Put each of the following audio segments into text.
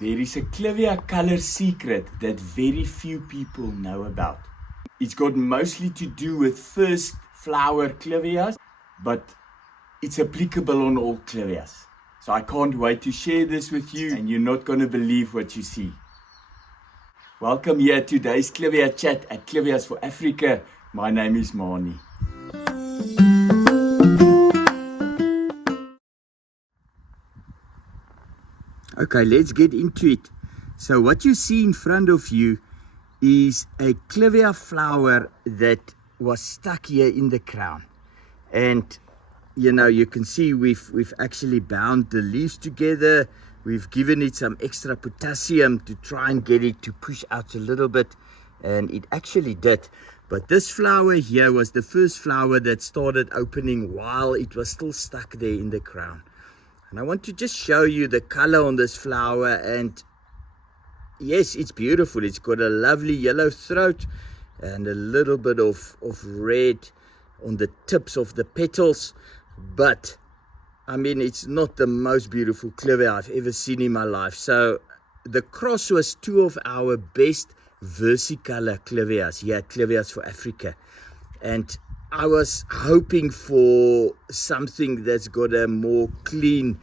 There is a Clivia color secret that very few people know about. It's got mostly to do with first flower Clivias, but it's applicable on all Clivias. So I can't wait to share this with you, and you're not going to believe what you see. Welcome here to today's Clivia chat at Clivias for Africa. My name is Mani. Okay, let's get into it. So what you see in front of you is a Clivia flower that was stuck here in the crown. And you know, you can see we've actually bound the leaves together. We've given it some extra potassium to try and get it to push out a little bit, and it actually did. But this flower here was the first flower that started opening while it was still stuck there in the crown. And I want to just show you the color on this flower, and yes, it's beautiful. It's got a lovely yellow throat and a little bit of red on the tips of the petals. But I mean, it's not the most beautiful Clivia I've ever seen in my life. So the cross was two of our best versicolor Clivias here at Clivias for Africa. And I was hoping for something that's got a more clean,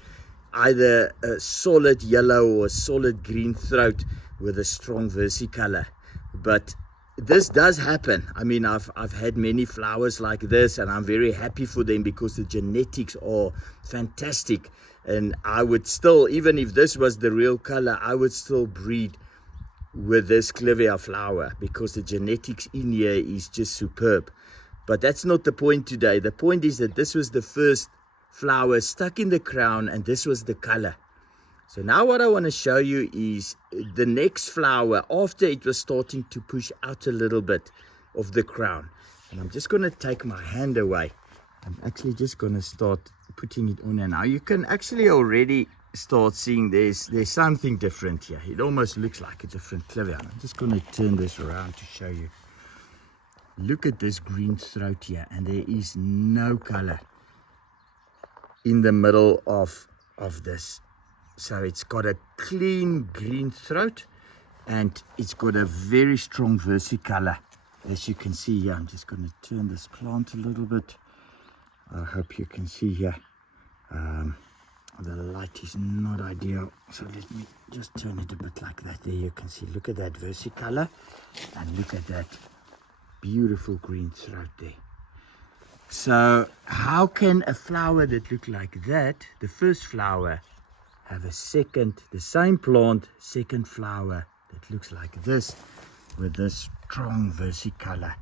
either a solid yellow or a solid green throat with a strong versicolor. But this does happen. I mean, I've had many flowers like this, and I'm very happy for them because the genetics are fantastic. And I would still, even if this was the real color, I would still breed with this Clivia flower because the genetics in here is just superb. But that's not the point today. The point is that this was the first flower stuck in the crown, and this was the color. So now what I want to show you is the next flower after it was starting to push out a little bit of the crown. And I'm just going to take my hand away. I'm actually just going to start putting it on, and now you can actually already start seeing there's something different here. It almost looks like a different Clivia. I'm just going to turn this around to show you. Look at this green throat here, and there is no color in the middle of this. So it's got a clean green throat, and it's got a very strong versicolor, as you can see here. I'm just going to turn this plant a little bit. I hope you can see here. The light is not ideal, so let me just turn it a bit like that. There you can see, look at that versicolor, and look at that beautiful green throat there. So how can a flower that look like that, the first flower, have a second, the same plant, second flower that looks like this with this strong versicolor?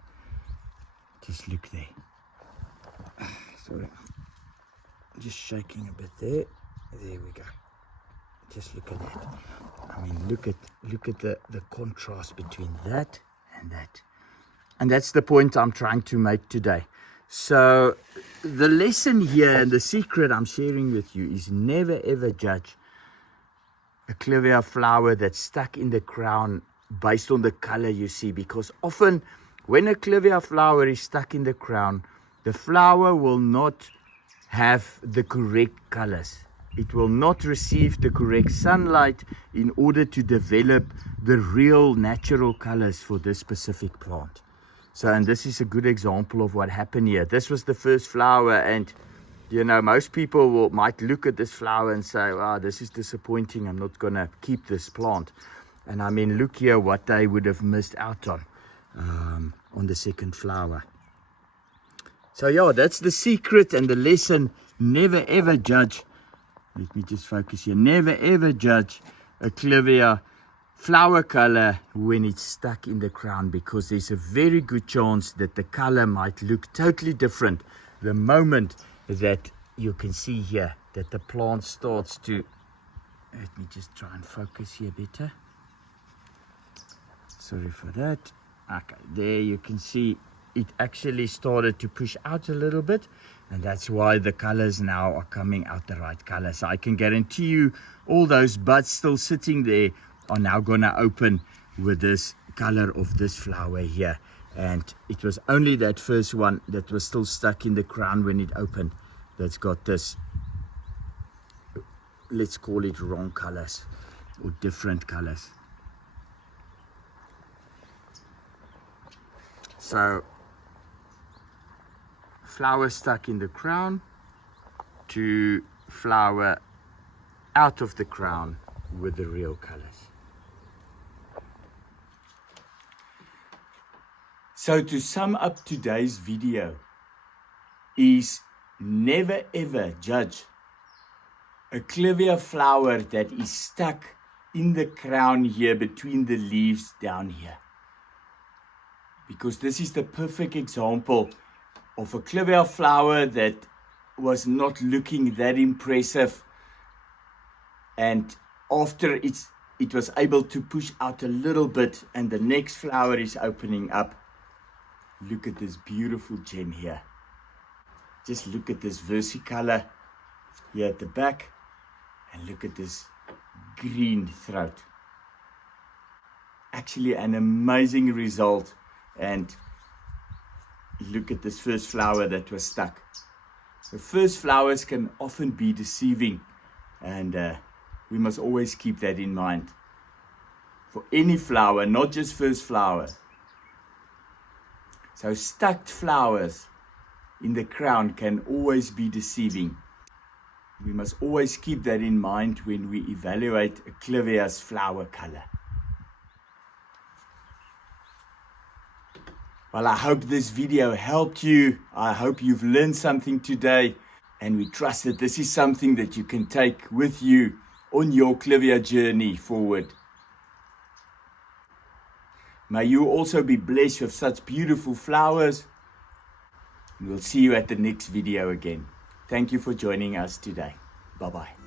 Just look there. Sorry, just shaking a bit there. There we go. Just look at that. I mean, look at the contrast between that and that. And that's the point I'm trying to make today. So the lesson here and the secret I'm sharing with you is never ever judge a Clivia flower that's stuck in the crown based on the color you see, because often when a Clivia flower is stuck in the crown, the flower will not have the correct colors. It will not receive the correct sunlight in order to develop the real natural colors for this specific plant. So, and this is a good example of what happened here. This was the first flower, and you know, most people might look at this flower and say, wow, this is disappointing. I'm not going to keep this plant. And I mean, look here what they would have missed out on the second flower. So yeah, that's the secret and the lesson. Never ever judge. Let me just focus here. Never ever judge a Clivia flower color when it's stuck in the crown, because there's a very good chance that the color might look totally different the moment that you can see here that the plant starts to, let me just try and focus here better. Sorry for that. Okay, there you can see it actually started to push out a little bit, and that's why the colors now are coming out the right color. So I can guarantee you all those buds still sitting there are now gonna open with this color of this flower here. And it was only that first one that was still stuck in the crown when it opened that's got this, let's call it wrong colors. or different colors. So flower stuck in the crown to flower out of the crown with the real colors. So to sum up today's video is never ever judge a clivia flower that is stuck in the crown here between the leaves down here. Because this is the perfect example of a clivia flower that was not looking that impressive, and after it was able to push out a little bit and the next flower is opening up. Look at this beautiful gem here. Just look at this versicolor here at the back, and look at this green throat. Actually an amazing result. And look at this first flower that was stuck. The first flowers can often be deceiving, and we must always keep that in mind. For any flower, not just first flower. So stuck flowers in the crown can always be deceiving. We must always keep that in mind when we evaluate a clivia's flower color. Well, I hope this video helped you. I hope you've learned something today, and we trust that this is something that you can take with you on your clivia journey forward. May you also be blessed with such beautiful flowers. And we'll see you at the next video again. Thank you for joining us today. Bye-bye.